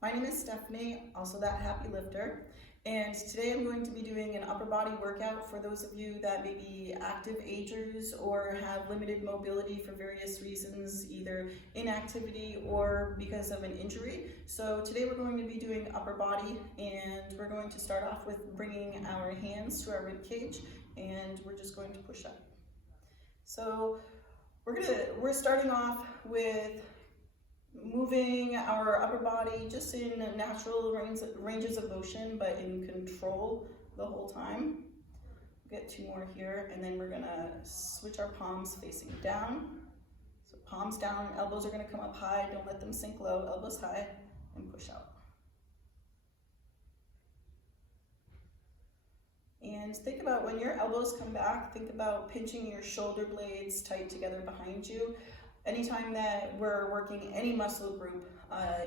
My name is Stephanie, also that happy lifter, and today I'm going to be doing an upper body workout for those of you that may be active agers or have limited mobility for various reasons, either inactivity or because of an injury. So today we're going to be doing upper body, and we're going to start off with bringing our hands to our rib cage, and we're just going to push up. So we're starting off with moving our upper body just in natural ranges of motion, but in control the whole time. We'll get two more here, and then we're gonna switch our palms facing down. So palms down, elbows are gonna come up high, don't let them sink low, elbows high, and push out. And think about when your elbows come back, think about pinching your shoulder blades tight together behind you. Anytime that we're working any muscle group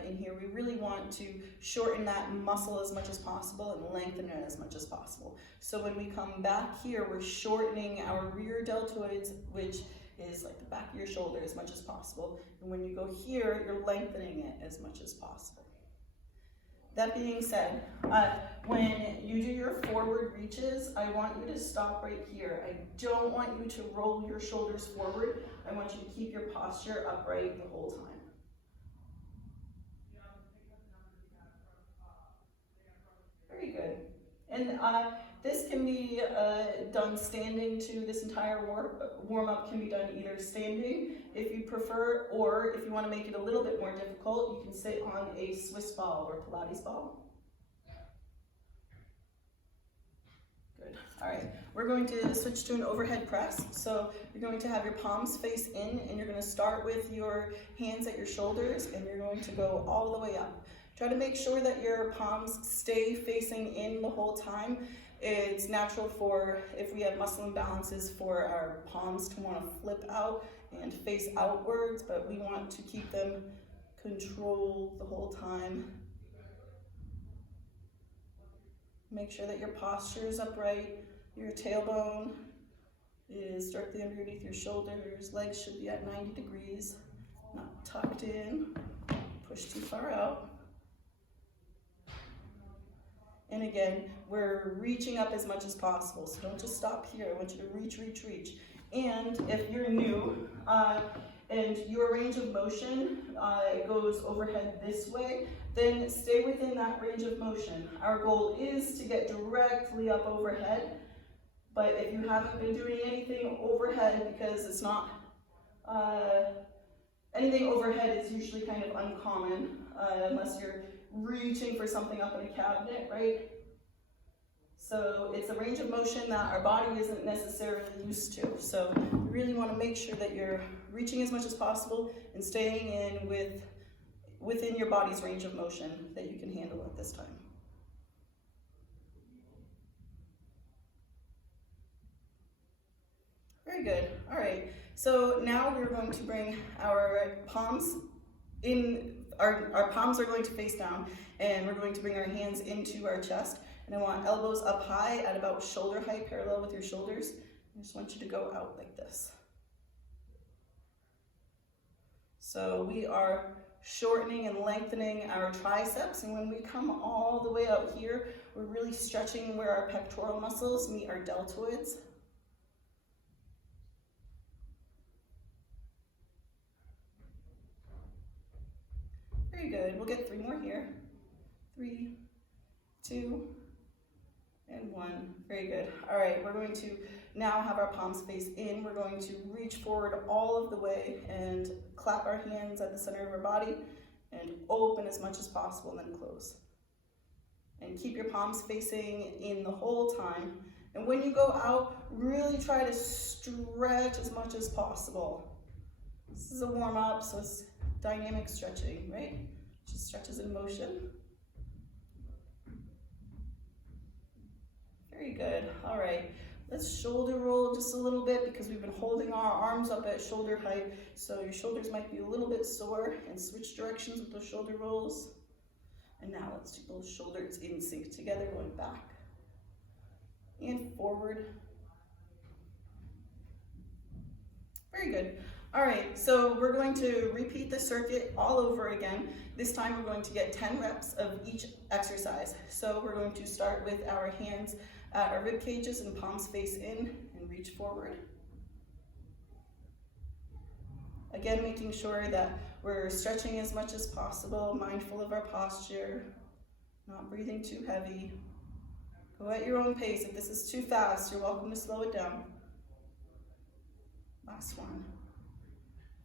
in here, we really want to shorten that muscle as much as possible and lengthen it as much as possible. So when we come back here, we're shortening our rear deltoids, which is like the back of your shoulder, as much as possible. And when you go here, you're lengthening it as much as possible. That being said, when you do your forward reaches, I want you to stop right here. I don't want you to roll your shoulders forward. I want you to keep your posture upright the whole time. Very good. And this can be done standing too. This entire warm-up can be done either standing if you prefer, or if you want to make it a little bit more difficult, you can sit on a Swiss ball or Pilates ball. Good. All right, we're going to switch to an overhead press. So you're going to have your palms face in, and you're going to start with your hands at your shoulders, and you're going to go all the way up. Try to make sure that your palms stay facing in the whole time. It's natural for, if we have muscle imbalances, for our palms to want to flip out and face outwards, but we want to keep them controlled the whole time. Make sure that your posture is upright. Your tailbone is directly underneath your shoulders. Legs should be at 90 degrees, not tucked in, push too far out. And again, we're reaching up as much as possible, so don't just stop here. I want you to reach, reach, reach. And if you're new, and your range of motion goes overhead this way, then stay within that range of motion. Our goal is to get directly up overhead, but if you haven't been doing anything overhead, because it's not, anything overhead is usually kind of uncommon, unless you're reaching for something up in a cabinet, right? So it's a range of motion that our body isn't necessarily used to. So you really want to make sure that you're reaching as much as possible and staying in within your body's range of motion that you can handle at this time. Very good. All right. So now we're going to bring our palms in. Our palms are going to face down, and we're going to bring our hands into our chest. And I want elbows up high at about shoulder height, parallel with your shoulders. I just want you to go out like this. So we are shortening and lengthening our triceps, and when we come all the way out here, we're really stretching where our pectoral muscles meet our deltoids. Very good. We'll get three more here. 3, 2, and 1. Very good. All right, we're going to now have our palms face in. We're going to reach forward all of the way and clap our hands at the center of our body and open as much as possible, and then close. And keep your palms facing in the whole time. And when you go out, really try to stretch as much as possible. This is a warm-up, so it's dynamic stretching, right? Just stretches in motion. Very good. All right. Let's shoulder roll just a little bit, because we've been holding our arms up at shoulder height, so your shoulders might be a little bit sore, and switch directions with those shoulder rolls. And now let's do those shoulders in sync together, going back and forward. Very good. All right, so we're going to repeat the circuit all over again. This time we're going to get 10 reps of each exercise. So we're going to start with our hands at our rib cages and palms face in and reach forward. Again, making sure that we're stretching as much as possible, mindful of our posture, not breathing too heavy. Go at your own pace. If this is too fast, you're welcome to slow it down. Last one.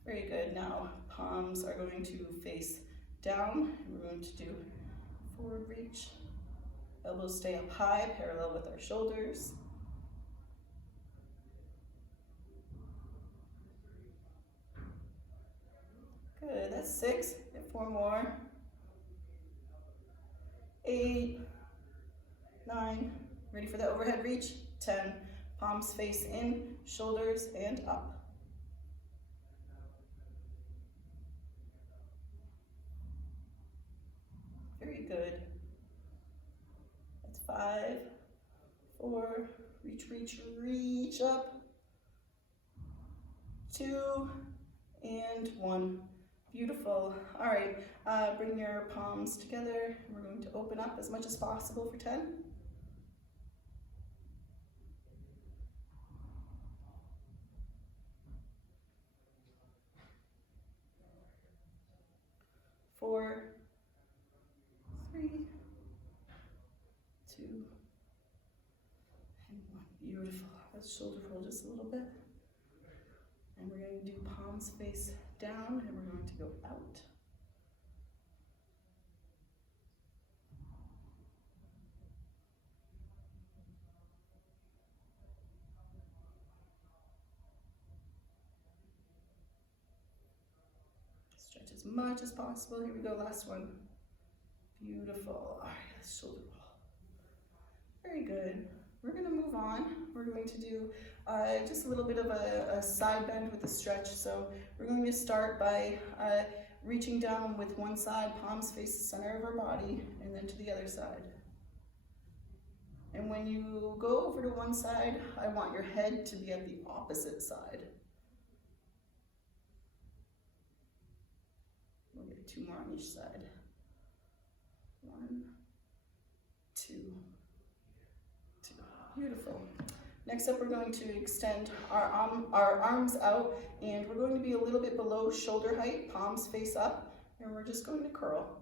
Very good. Now, palms are going to face down. We're going to do forward reach. Elbows stay up high, parallel with our shoulders. Good, that's 6. Get 4 more. 8, 9. Ready for the overhead reach? 10. Palms face in, shoulders and up. Very good. That's 5, 4, reach, reach, reach up. 2 and 1. Beautiful. All right, bring your palms together. We're going to open up as much as possible for 10. 4, 3, 2, and 1. Beautiful. Let's shoulder roll just a little bit. And we're going to do palms face down, and we're going to go out. Stretch as much as possible. Here we go, last one. Beautiful. All right, let's shoulder roll. Very good. We're going to move on. We're going to do just a little bit of a side bend with a stretch. So we're going to start by reaching down with one side, palms face the center of our body, and then to the other side. And when you go over to one side, I want your head to be at the opposite side. We'll get 2 more on each side. 1, 2. Beautiful. Next up, we're going to extend our arms out, and we're going to be a little bit below shoulder height, palms face up, and we're just going to curl.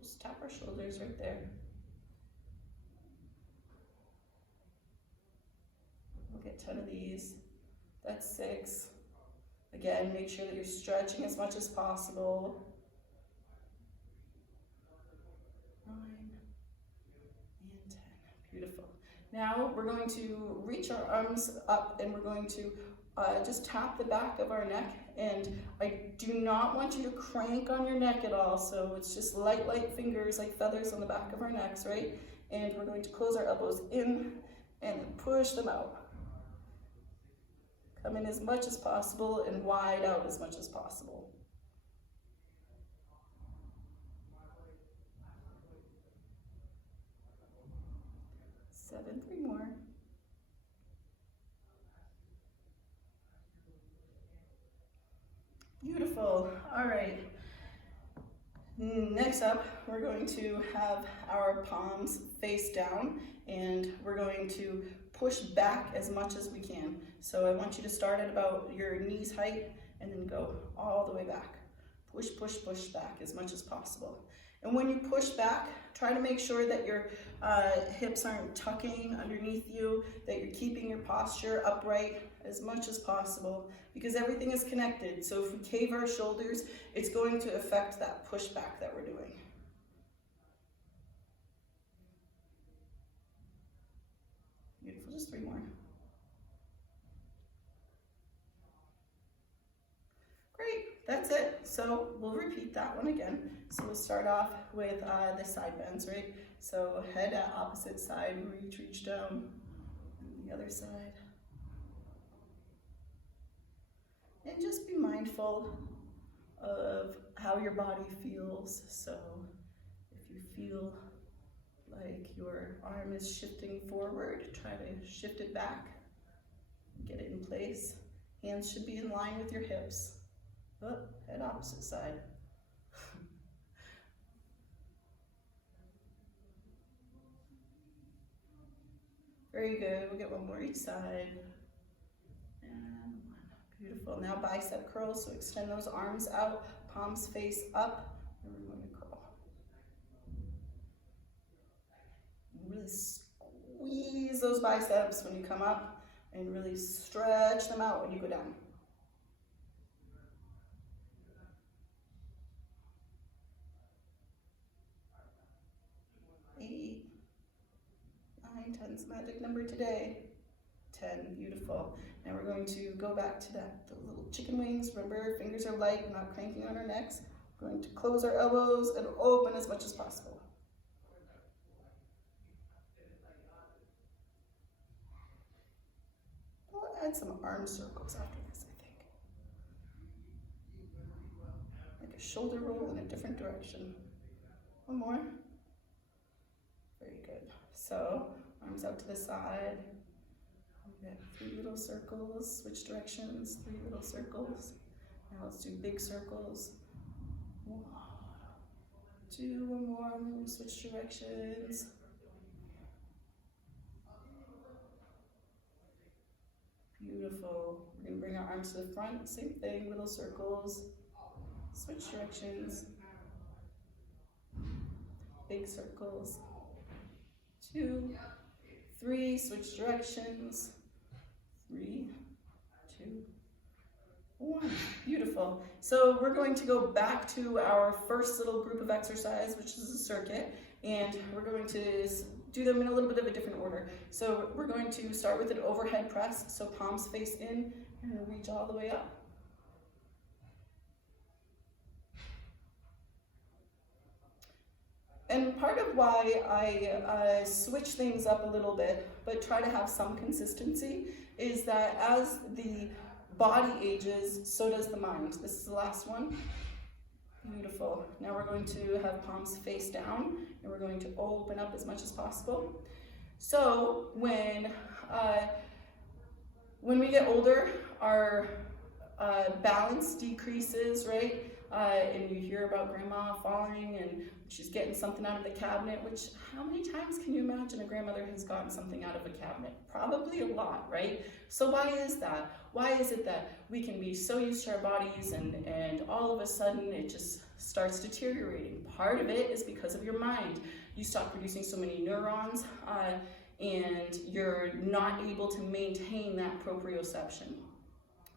Just tap our shoulders right there. We'll get 10 of these. That's 6. Again, make sure that you're stretching as much as possible. 9 and 10. Beautiful. Now we're going to reach our arms up, and we're going to just tap the back of our neck, and I do not want you to crank on your neck at all, so it's just light fingers like feathers on the back of our necks, right? And we're going to close our elbows in and push them out. Come in as much as possible and wide out as much as possible. 7, 3 more. Beautiful. All right. Next up, we're going to have our palms face down, and we're going to push back as much as we can. So I want you to start at about your knees height and then go all the way back. Push, push, push back as much as possible. And when you push back, try to make sure that your hips aren't tucking underneath you, that you're keeping your posture upright as much as possible, because everything is connected. So if we cave our shoulders, it's going to affect that push back that we're doing. Beautiful, just 3 more. Great, that's it. So we'll repeat that one again. So we'll start off with the side bends, right? So head at opposite side, reach down, and the other side. And just be mindful of how your body feels. So if you feel like your arm is shifting forward, try to shift it back, get it in place. Hands should be in line with your hips. Oh, head opposite side. Very good. We'll get one more each side. And one. Beautiful. Now bicep curls. So extend those arms out, palms face up, and we're going to curl. Really squeeze those biceps when you come up, and really stretch them out when you go down. 8, 9, 10's magic number today. 10, beautiful. Now we're going to go back to the little chicken wings. Remember, fingers are light, we're not cranking on our necks. We're going to close our elbows and open as much as possible. We'll add some arm circles after this, I think. Like a shoulder roll in a different direction. One more. Very good. So, arms out to the side. We got 3 little circles, switch directions, 3 little circles. Now let's do big circles. 1, 2, one more, switch directions. Beautiful. We're going to bring our arms to the front, same thing, little circles, switch directions, big circles. 2, 3, switch directions. 3, 2, 1. Beautiful. So we're going to go back to our first little group of exercise, which is a circuit, and we're going to do them in a little bit of a different order. So we're going to start with an overhead press, so palms face in and reach all the way up. And part of why I switch things up a little bit, but try to have some consistency, is that as the body ages, so does the mind. This is the last one. Beautiful. Now we're going to have palms face down, and we're going to open up as much as possible. So when we get older, our balance decreases, right? And you hear about grandma falling and she's getting something out of the cabinet, which how many times can you imagine a grandmother has gotten something out of a cabinet? Probably a lot, right? So why is that? Why is it that we can be so used to our bodies and all of a sudden it just starts deteriorating? Part of it is because of your mind. You stop producing so many neurons and you're not able to maintain that proprioception.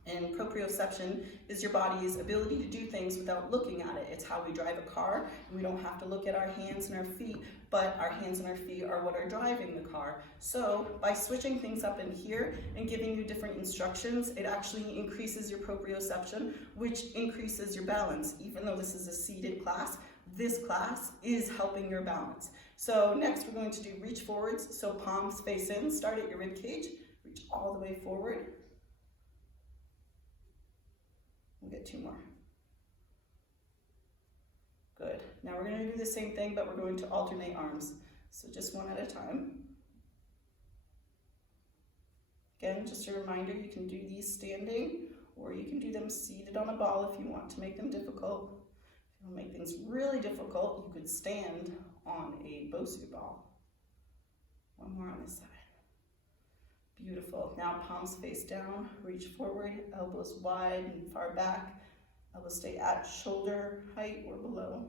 And proprioception is your body's ability to do things without looking at it. It's how we drive a car. We don't have to look at our hands and our feet, but our hands and our feet are what are driving the car. So by switching things up in here and giving you different instructions, it actually increases your proprioception, which increases your balance. Even though this is a seated class, this class is helping your balance. So next we're going to do reach forwards. So palms face in, start at your rib cage, reach all the way forward. We'll get 2 more. Good. Now we're going to do the same thing, but we're going to alternate arms. So just one at a time. Again, just a reminder, you can do these standing, or you can do them seated on a ball if you want to make them difficult. If you want to make things really difficult, you could stand on a Bosu ball. One more on this side. Beautiful. Now palms face down, reach forward, elbows wide and far back. Elbows stay at shoulder height or below.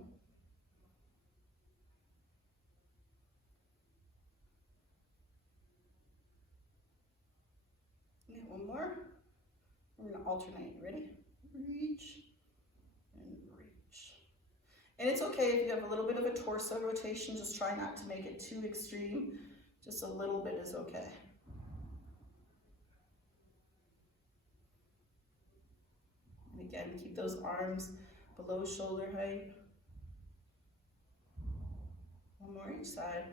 And one more. We're going to alternate. Ready? Reach and reach. And it's okay if you have a little bit of a torso rotation, just try not to make it too extreme. Just a little bit is okay. Again, keep those arms below shoulder height. One more each side.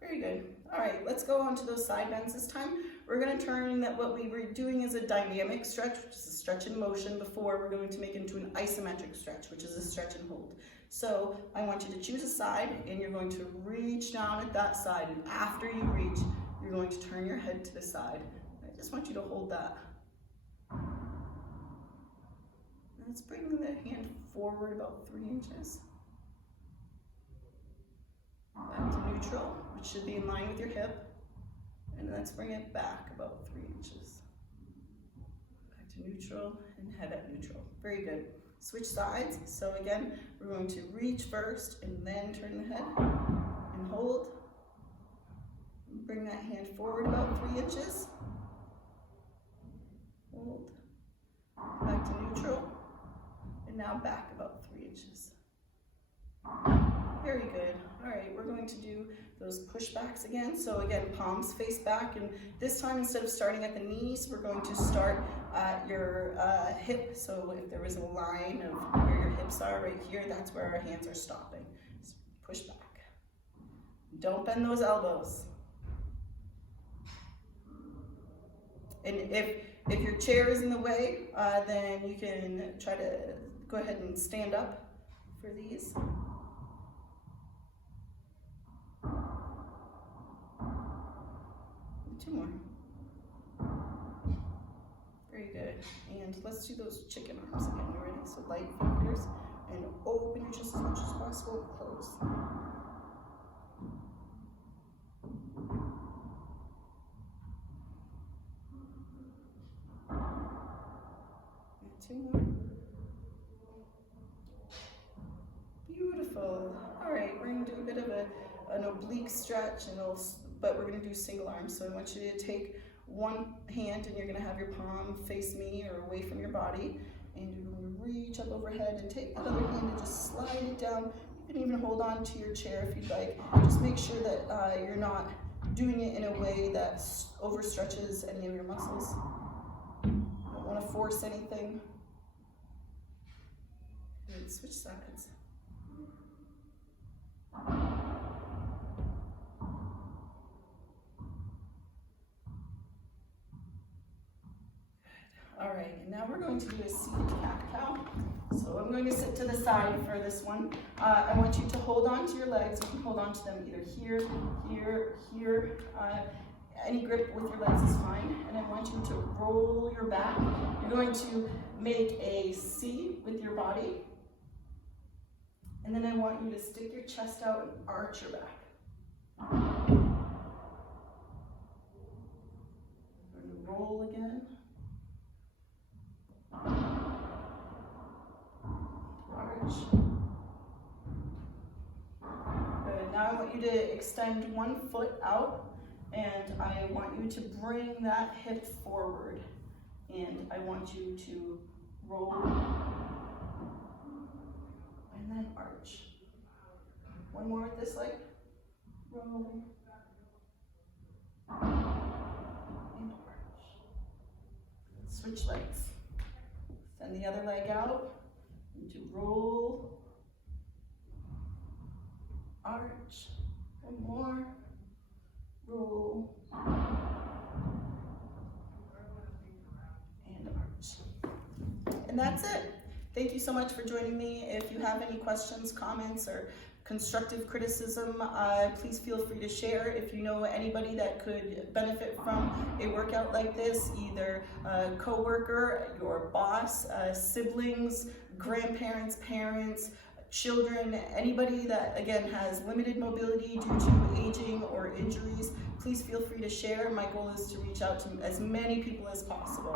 Very good. All right, let's go on to those side bends this time. We're going to turn that what we were doing is a dynamic stretch, which is a stretch in motion before. We're going to make into an isometric stretch, which is a stretch and hold. So I want you to choose a side, and you're going to reach down at that side. And after you reach, you're going to turn your head to the side. I just want you to hold that. Let's bring the hand forward about 3 inches. Back to neutral, which should be in line with your hip. And let's bring it back about 3 inches. Back to neutral and head at neutral. Very good. Switch sides. So again, we're going to reach first and then turn the head and hold. Bring that hand forward about 3 inches. Hold. Back to neutral. And now back about 3 inches. Very good. All right, we're going to do those pushbacks again. So again, palms face back, and this time instead of starting at the knees, we're going to start at your hip. So if there was a line of where your hips are right here, that's where our hands are stopping. So push back. Don't bend those elbows. And if your chair is in the way, then you can try to go ahead and stand up for these. Two more. Very good. And let's do those chicken arms again. You ready? So light fingers and open your chest as much as possible. Close. And 2 more. Beautiful. All right, we're going to do a bit of an oblique stretch, but we're going to do single arms. So I want you to take one hand and you're going to have your palm face me or away from your body. And you're going to reach up overhead and take that other hand and just slide it down. You can even hold on to your chair if you'd like. Just make sure that you're not doing it in a way that overstretches any of your muscles. Don't want to force anything. Good. Switch sides. All right, and now we're going to do a seated cat-cow. So I'm going to sit to the side for this one. I want you to hold on to your legs. You can hold on to them either here, here, here. Any grip with your legs is fine. And I want you to roll your back. You're going to make a C with your body. And then I want you to stick your chest out and arch your back. We're going to roll again. Arch. Good. Now I want you to extend one foot out, and I want you to bring that hip forward. And I want you to roll and then arch. One more with this leg. Roll and arch. Switch legs. Send the other leg out. To roll, arch, one more, roll, and arch. And that's it. Thank you so much for joining me. If you have any questions, comments, or constructive criticism, please feel free to share. If you know anybody that could benefit from a workout like this, either a coworker, your boss, siblings, grandparents, parents, children, anybody that again has limited mobility due to aging or injuries, please feel free to share. My goal is to reach out to as many people as possible.